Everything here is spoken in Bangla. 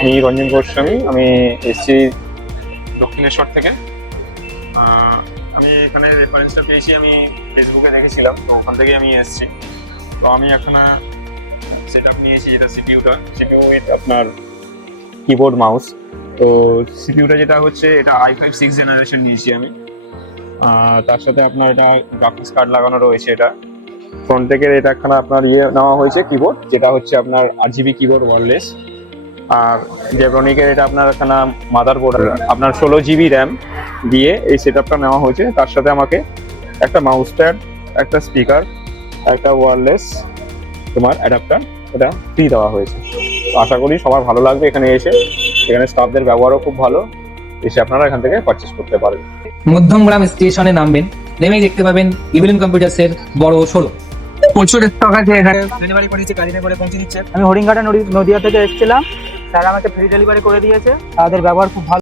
আমি রঞ্জন গোস্বামী, আমি এসছি দক্ষিণেশ্বর থেকে। আমি এখানে রেফারেন্সটা পেয়েছি, আমি ফেসবুকে দেখেছিলাম, তো ওখান থেকেই আমি এসেছি। তো আমি এখন সেট আপ নিয়েছি, যেটা সিপিউ আপনার কিবোর্ড মাউস। তো সিপিউটা যেটা হচ্ছে, এটা i5 6th জেনারেশন নিয়েছি আমি। তার সাথে আপনার এটা গ্রাফিক্স কার্ড লাগানো রয়েছে। এটা ফ্রন্ট থেকে এটা একখানা আপনার নেওয়া হয়েছে কিবোর্ড, যেটা হচ্ছে আপনার 8GB কিবোর্ড ওয়্যারলেস। আর জেব্রনিকের এটা আপনার একখানা মাদারবোর্ড, আপনার 16GB র্যাম দিয়ে এই সেট আপটা নেওয়া হয়েছে। তার সাথে আমাকে একটা মাউস প্যাড, একটা স্পিকার, একটা ওয়্যারলেস তোমার অ্যাডাপ্টার, এটা ফ্রি দেওয়া হয়েছে। তো আশা করি সবার ভালো লাগবে এখানে এসে। এখানে স্টাফদের ব্যবহারও খুব ভালো, এসে আপনারা এখান থেকে পারচেস করতে পারেন। মধ্যমগ্রাম স্টেশনে নামবেন, নেমেই দেখতে পাবেন ইভিলিন কম্পিউটার্সের বড় শোরুম। প্রচুর স্টক আছে এখানে। ডেলিভারি করেছে, গাড়ি নিয়ে করে পৌঁছে দিচ্ছে। আমি হরিণঘাটা নদিয়া থেকে এসেছিলাম, স্যার আমাকে ফ্রি ডেলিভারি করে দিয়েছে, তাদের ব্যবহার খুব ভালো।